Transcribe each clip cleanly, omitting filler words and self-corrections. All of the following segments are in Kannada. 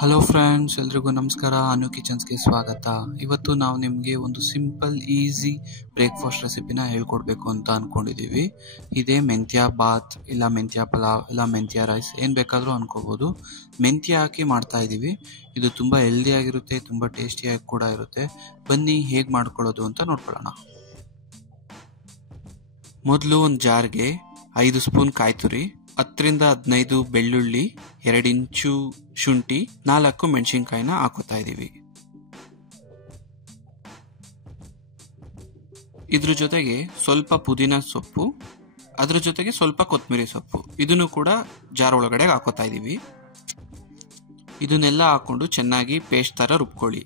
ಹಲೋ ಫ್ರೆಂಡ್ಸ್, ಎಲ್ರಿಗೂ ನಮಸ್ಕಾರ. ಅನು ಕಿಚನ್ಸ್ಗೆ ಸ್ವಾಗತ. ಇವತ್ತು ನಾವು ನಿಮಗೆ ಒಂದು ಸಿಂಪಲ್ ಈಸಿ ಬ್ರೇಕ್ಫಾಸ್ಟ್ ರೆಸಿಪಿನ ಹೇಳ್ಕೊಡ್ಬೇಕು ಅಂತ ಅನ್ಕೊಂಡಿದೀವಿ. ಇದೇ ಮೆಂತ್ಯ ಬಾತ್, ಇಲ್ಲ ಮೆಂತ್ಯ ಪಲಾವ್, ಇಲ್ಲ ಮೆಂತ್ಯ ರೈಸ್, ಏನ್ ಬೇಕಾದ್ರೂ ಅನ್ಕೋಬಹುದು. ಮೆಂತ್ಯ ಹಾಕಿ ಮಾಡ್ತಾ ಇದೀವಿ. ಇದು ತುಂಬಾ ಹೆಲ್ದಿ ಆಗಿರುತ್ತೆ, ತುಂಬಾ ಟೇಸ್ಟಿಯಾಗಿ ಕೂಡ ಇರುತ್ತೆ. ಬನ್ನಿ ಹೇಗ್ ಮಾಡ್ಕೊಳ್ಳೋದು ಅಂತ ನೋಡ್ಕೊಳ್ಳೋಣ. ಮೊದಲು ಒಂದು ಜಾರ್ಗೆ 5 ಸ್ಪೂನ್ ಕಾಯಿ ತುರಿ, 10ರಿಂದ 15 ಬೆಳ್ಳುಳ್ಳಿ, 2 ಇಂಚು ಶುಂಠಿ, 4 ಮೆಣಸಿನ್ಕಾಯಿನ ಹಾಕೋತಾ ಇದೀವಿ. ಇದ್ರ ಜೊತೆಗೆ ಸ್ವಲ್ಪ ಪುದೀನ ಸೊಪ್ಪು, ಅದ್ರ ಜೊತೆಗೆ ಸ್ವಲ್ಪ ಕೊತ್ತಂಬರಿ ಸೊಪ್ಪು, ಇದನ್ನು ಕೂಡ ಜಾರ್ ಒಳಗಡೆ ಹಾಕೋತಾ ಇದೀವಿ. ಇದನ್ನೆಲ್ಲ ಹಾಕೊಂಡು ಚೆನ್ನಾಗಿ ಪೇಸ್ಟ್ ತರ ರುಬ್ಕೊಳ್ಳಿ.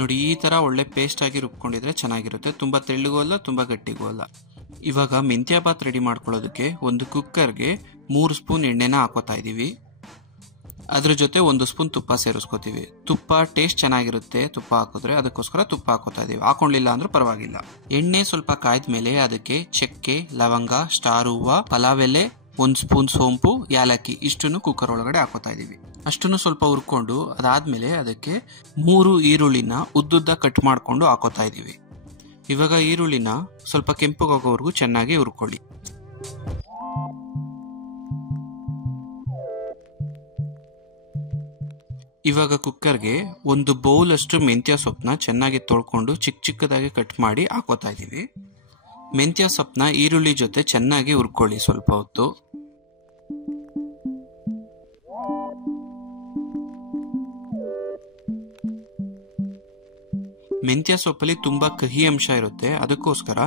ನೋಡಿ, ಈ ತರ ಒಳ್ಳೆ ಪೇಸ್ಟ್ ಆಗಿ ರುಬ್ಕೊಂಡಿದ್ರೆ ಚೆನ್ನಾಗಿರುತ್ತೆ. ತುಂಬಾ ತೆಳ್ಳಗೂ ಅಲ್ಲ, ತುಂಬಾ ಗಟ್ಟಿಗೂ ಅಲ್ಲ. ಇವಾಗ ಮೆಂತ್ಯ ಬಾತ್ ರೆಡಿ ಮಾಡ್ಕೊಳ್ಳೋದಕ್ಕೆ ಒಂದು ಕುಕ್ಕರ್ಗೆ 3 ಸ್ಪೂನ್ ಎಣ್ಣೆನ ಹಾಕೋತಾ ಇದೀವಿ. ಅದ್ರ ಜೊತೆ 1 ಸ್ಪೂನ್ ತುಪ್ಪ ಸೇರಿಸ್ಕೋತೀವಿ. ತುಪ್ಪ ಟೇಸ್ಟ್ ಚೆನ್ನಾಗಿರುತ್ತೆ ತುಪ್ಪ ಹಾಕಿದ್ರೆ, ಅದಕ್ಕೋಸ್ಕರ ತುಪ್ಪ ಹಾಕೋತಾ ಇದೀವಿ. ಹಾಕೊಂಡಿಲ್ಲ ಅಂದ್ರೂ ಪರವಾಗಿಲ್ಲ. ಎಣ್ಣೆ ಸ್ವಲ್ಪ ಕಾಯ್ದ್ಮೇಲೆ ಅದಕ್ಕೆ ಚಕ್ಕೆ, ಲವಂಗ, ಸ್ಟಾರ್ ಹೂವ, ಪಲಾವ್ ಎಲೆ, 1 ಸ್ಪೂನ್ ಸೋಂಪು, ಯಾಲಕ್ಕಿ ಇಷ್ಟನ್ನು ಕುಕ್ಕರ್ ಒಳಗಡೆ ಹಾಕೋತಾ ಇದೀವಿ. ಅಷ್ಟನ್ನು ಸ್ವಲ್ಪ ಹುರ್ಕೊಂಡು ಅದಾದ್ಮೇಲೆ ಅದಕ್ಕೆ 3 ಈರುಳ್ಳಿನ ಉದ್ದುದ್ದ ಕಟ್ ಮಾಡ್ಕೊಂಡು ಹಾಕೋತಾ ಇದೀವಿ. ಇವಾಗ ಈರುಳ್ಳಿನ ಸ್ವಲ್ಪ ಕೆಂಪುಗೋಗೋವರೆಗೂ ಚೆನ್ನಾಗಿ ಹುರ್ಕೊಳ್ಳಿ. ಇವಾಗ ಕುಕ್ಕರ್ಗೆ 1 ಬೌಲ್ ಅಷ್ಟು ಮೆಂತ್ಯ ಸೊಪ್ಪನ್ನ ಚೆನ್ನಾಗಿ ತೊಳ್ಕೊಂಡು ಚಿಕ್ಕ ಚಿಕ್ಕದಾಗಿ ಕಟ್ ಮಾಡಿ ಹಾಕೋತಾ ಇದೀವಿ. ಮೆಂತ್ಯ ಸೊಪ್ಪನ್ನ ಈರುಳ್ಳಿ ಜೊತೆ ಚೆನ್ನಾಗಿ ಹುರ್ಕೊಳ್ಳಿ ಸ್ವಲ್ಪ ಹೊತ್ತು. ಮೆಂತ್ಯ ಸೊಪ್ಪಲ್ಲಿ ತುಂಬಾ ಕಹಿ ಅಂಶ ಇರುತ್ತೆ, ಅದಕ್ಕೋಸ್ಕರ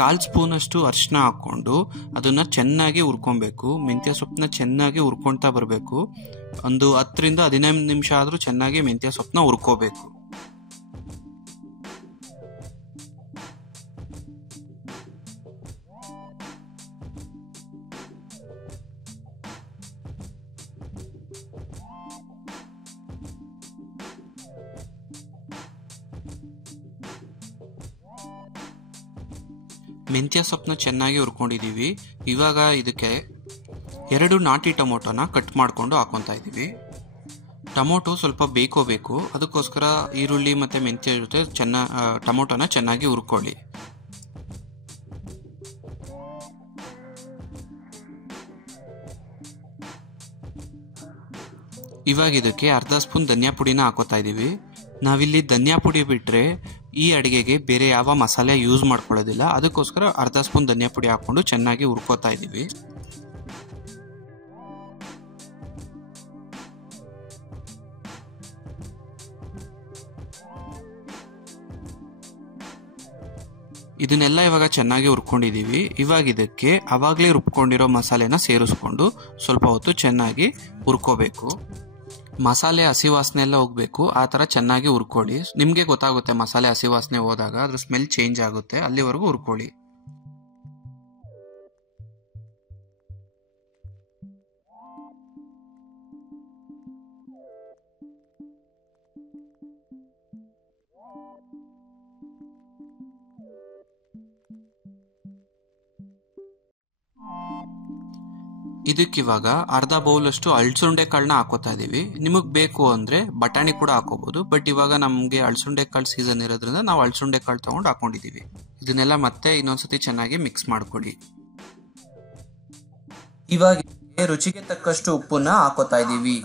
1/4 ಸ್ಪೂನ್ ಅಷ್ಟು ಅರಿಶಿನ ಹಾಕೊಂಡು ಅದನ್ನ ಚೆನ್ನಾಗಿ ಹುರ್ಕೊಬೇಕು. ಮೆಂತ್ಯ ಸೊಪ್ಪನ್ನ ಚೆನ್ನಾಗಿ ಹುರ್ಕೊಂತಾ ಬರಬೇಕು. ಒಂದು 10ರಿಂದ 15 ನಿಮಿಷ ಆದ್ರೂ ಚೆನ್ನಾಗಿ ಮೆಂತ್ಯ ಸೊಪ್ಪನ್ನ ಹುರ್ಕೋಬೇಕು. ಮೆಂತ್ಯ ಸೊಪ್ಪನ್ನ ಚೆನ್ನಾಗಿ ಹುರ್ಕೊಂಡಿದೀವಿ. ಇವಾಗ ಇದಕ್ಕೆ 2 ನಾಟಿ ಟೊಮೊಟೊನ ಕಟ್ ಮಾಡ್ಕೊಂಡು ಹಾಕೊಂತಾ ಇದೀವಿ. ಟೊಮೊಟೊ ಸ್ವಲ್ಪ ಬೇಕೋಬೇಕು, ಅದಕ್ಕೋಸ್ಕರ ಈರುಳ್ಳಿ ಮತ್ತೆ ಮೆಂತ್ಯ ಜೊತೆ ಟೊಮೊಟೊನ ಚೆನ್ನಾಗಿ ಹುರ್ಕೊಳ್ಳಿ. ಇವಾಗ ಇದಕ್ಕೆ 1/2 ಸ್ಪೂನ್ ಧನಿಯಾ ಪುಡಿನ ಹಾಕೋತಾ ಇದೀವಿ. ನಾವಿಲ್ಲಿ ಧನಿಯಾ ಪುಡಿ ಬಿಟ್ರೆ ಈ ಅಡಿಗೆಗೆ ಬೇರೆ ಯಾವ ಮಸಾಲೆ ಯೂಸ್ ಮಾಡ್ಕೊಳ್ಳೋದಿಲ್ಲ, ಅದಕ್ಕೋಸ್ಕರ 1/2 ಸ್ಪೂನ್ ಧನಿಯಾ ಪುಡಿ ಹಾಕೊಂಡು ಚೆನ್ನಾಗಿ ಹುರ್ಕೋತಾ ಇದೀವಿ. ಇದನ್ನೆಲ್ಲ ಇವಾಗ ಚೆನ್ನಾಗಿ ಹುರ್ಕೊಂಡಿದೀವಿ. ಇವಾಗ ಇದಕ್ಕೆ ಅವಾಗ್ಲೇ ರುಬ್ಕೊಂಡಿರೋ ಮಸಾಲೆನ ಸೇರಿಸ್ಕೊಂಡು ಸ್ವಲ್ಪ ಹೊತ್ತು ಚೆನ್ನಾಗಿ ಹುರ್ಕೋಬೇಕು. ಮಸಾಲೆ ಹಸಿ ವಾಸನೆ ಎಲ್ಲ ಹೋಗ್ಬೇಕು, ಆ ತರ ಚೆನ್ನಾಗಿ ಹುರ್ಕೊಳ್ಳಿ. ನಿಮ್ಗೆ ಗೊತ್ತಾಗುತ್ತೆ ಮಸಾಲೆ ಹಸಿ ವಾಸನೆ ಹೋದಾಗ ಅದ್ರ ಸ್ಮೆಲ್ ಚೇಂಜ್ ಆಗುತ್ತೆ, ಅಲ್ಲಿವರೆಗೂ ಹುರ್ಕೊಳ್ಳಿ. ಇದಕ್ಕಿವಾಗ 1/2 ಬೌಲ್ ಅಷ್ಟು ಅಳ್ಸುಂಡೆ ಕಾಳನ್ನ ಹಾಕೋತಾ ಇದೀವಿ. ನಿಮಗ್ ಬೇಕು ಅಂದ್ರೆ ಬಟಾಣಿ ಕೂಡ ಹಾಕೋಬಹುದು, ಬಟ್ ಇವಾಗ ನಮ್ಗೆ ಅಳ್ಸುಂಡೆ ಕಾಳು ಸೀಸನ್ ಇರೋದ್ರಿಂದ ನಾವು ಅಳ್ಸುಂಡೆ ಕಾಳು ತಗೊಂಡು ಹಾಕೊಂಡಿದೀವಿ. ಇದನ್ನೆಲ್ಲ ಮತ್ತೆ ಇನ್ನೊಂದ್ಸತಿ ಚೆನ್ನಾಗಿ ಮಿಕ್ಸ್ ಮಾಡ್ಕೊಳ್ಳಿ. ಇವಾಗ ರುಚಿಗೆ ತಕ್ಕಷ್ಟು ಉಪ್ಪನ್ನ ಹಾಕೋತಾ ಇದೀವಿ.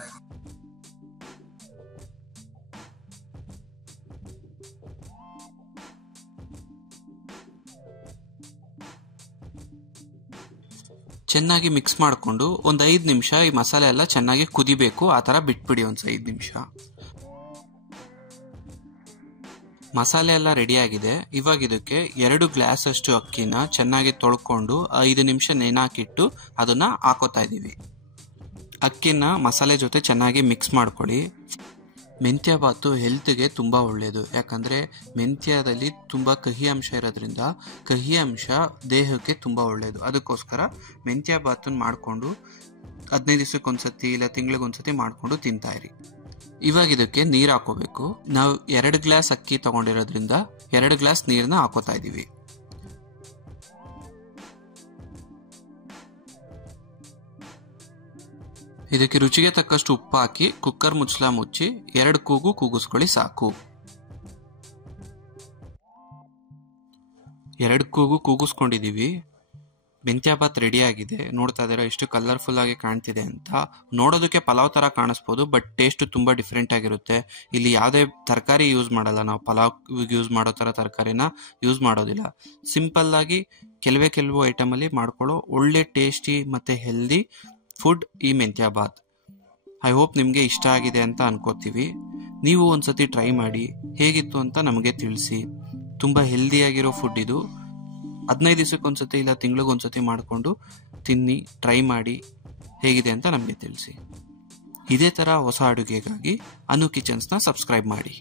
ಚೆನ್ನಾಗಿ ಮಿಕ್ಸ್ ಮಾಡಿಕೊಂಡು ಒಂದು 5 ನಿಮಿಷ ಈ ಮಸಾಲೆ ಎಲ್ಲ ಚೆನ್ನಾಗಿ ಕುದಿಬೇಕು. ಆ ತರ ಬಿಟ್ಬಿಡಿ ಒಂದು 5 ನಿಮಿಷ. ಮಸಾಲೆ ಎಲ್ಲ ರೆಡಿ ಆಗಿದೆ. ಇವಾಗ ಇದಕ್ಕೆ 2 ಗ್ಲಾಸ್ ಅಷ್ಟು ಅಕ್ಕಿನ ಚೆನ್ನಾಗಿ ತೊಳ್ಕೊಂಡು 5 ನಿಮಿಷ ನೆನಾಕಿಟ್ಟು ಅದನ್ನ ಹಾಕೋತಾ ಇದೀವಿ. ಅಕ್ಕಿನ ಮಸಾಲೆ ಜೊತೆ ಚೆನ್ನಾಗಿ ಮಿಕ್ಸ್ ಮಾಡ್ಕೊಳ್ಳಿ. ಮೆಂತ್ಯ ಬಾತು ಹೆಲ್ತ್ಗೆ ತುಂಬಾ ಒಳ್ಳೆಯದು, ಯಾಕಂದ್ರೆ ಮೆಂತ್ಯದಲ್ಲಿ ತುಂಬಾ ಕಹಿ ಅಂಶ ಇರೋದ್ರಿಂದ ಕಹಿ ಅಂಶ ದೇಹಕ್ಕೆ ತುಂಬಾ ಒಳ್ಳೆಯದು. ಅದಕ್ಕೋಸ್ಕರ ಮೆಂತ್ಯ ಬಾತನ್ನ ಮಾಡ್ಕೊಂಡು 15 ದಿವಸಕ್ಕೊಂದ್ಸತಿ ಇಲ್ಲ ತಿಂಗಳಿಗೊಂದ್ಸತಿ ಮಾಡ್ಕೊಂಡು ತಿಂತಾ ಇರಿ. ಇವಾಗ ಇದಕ್ಕೆ ನೀರ್ ಹಾಕೋಬೇಕು. ನಾವು 2 ಗ್ಲಾಸ್ ಅಕ್ಕಿ ತಗೊಂಡಿರೋದ್ರಿಂದ 2 ಗ್ಲಾಸ್ ನೀರನ್ನ ಹಾಕೋತಾ ಇದೀವಿ. ಇದಕ್ಕೆ ರುಚಿಗೆ ತಕ್ಕಷ್ಟು ಉಪ್ಪು ಹಾಕಿ ಕುಕ್ಕರ್ ಮುಚ್ಚಳ ಮುಚ್ಚಿ 2 ಕೂಗು ಕೂಗಿಸ್ಕೊಳ್ಳಿ ಸಾಕು. 2 ಕೂಗು ಕೂಗಿಸ್ಕೊಂಡಿದೀವಿ. ಮೆಂತ್ಯಭಾತ್ ರೆಡಿ ಆಗಿದೆ. ನೋಡ್ತಾ ಇದ್ದೀರಾ ಎಷ್ಟು ಕಲರ್ಫುಲ್ ಆಗಿ ಕಾಣ್ತಿದೆ ಅಂತ. ನೋಡೋದಕ್ಕೆ ಪಲಾವ್ ತರ ಕಾಣಿಸ್ಬೋದು, ಬಟ್ ಟೇಸ್ಟ್ ತುಂಬಾ ಡಿಫ್ರೆಂಟ್ ಆಗಿರುತ್ತೆ. ಇಲ್ಲಿ ಯಾವುದೇ ತರಕಾರಿ ಯೂಸ್ ಮಾಡಲ್ಲ, ನಾವು ಪಲಾವ್ ಯೂಸ್ ಮಾಡೋ ತರ ತರಕಾರಿನ ಯೂಸ್ ಮಾಡೋದಿಲ್ಲ. ಸಿಂಪಲ್ ಆಗಿ ಕೆಲವು ಐಟಮ್ ಅಲ್ಲಿ ಮಾಡ್ಕೊಳ್ಳೋ ಒಳ್ಳೆ ಟೇಸ್ಟಿ ಮತ್ತೆ ಹೆಲ್ದಿ ಫುಡ್ ಈ ಮೆಂತ್ಯಭಾತ್. ಐ ಹೋಪ್ ನಿಮ್ಗೆ ಇಷ್ಟ ಆಗಿದೆ ಅಂತ ಅನ್ಕೋತೀವಿ. ನೀವು ಒಂದ್ಸತಿ ಟ್ರೈ ಮಾಡಿ ಹೇಗಿತ್ತು ಅಂತ ನಮಗೆ ತಿಳಿಸಿ. ತುಂಬಾ ಹೆಲ್ದಿಯಾಗಿರೋ ಫುಡ್ ಇದು. 15 ದಿವಸಕ್ಕೊಂದ್ಸತಿ ಇಲ್ಲ ತಿಂಗಳಿಗೊಂದ್ಸತಿ ಮಾಡಿಕೊಂಡು ತಿನ್ನಿ, ಟ್ರೈ ಮಾಡಿ ಹೇಗಿದೆ ಅಂತ ನಮಗೆ ತಿಳಿಸಿ. ಇದೇ ತರ ಹೊಸ ಅಡುಗೆಗಾಗಿ ಅನು ಕಿಚನ್ಸ್ನ ಸಬ್ಸ್ಕ್ರೈಬ್ ಮಾಡಿ.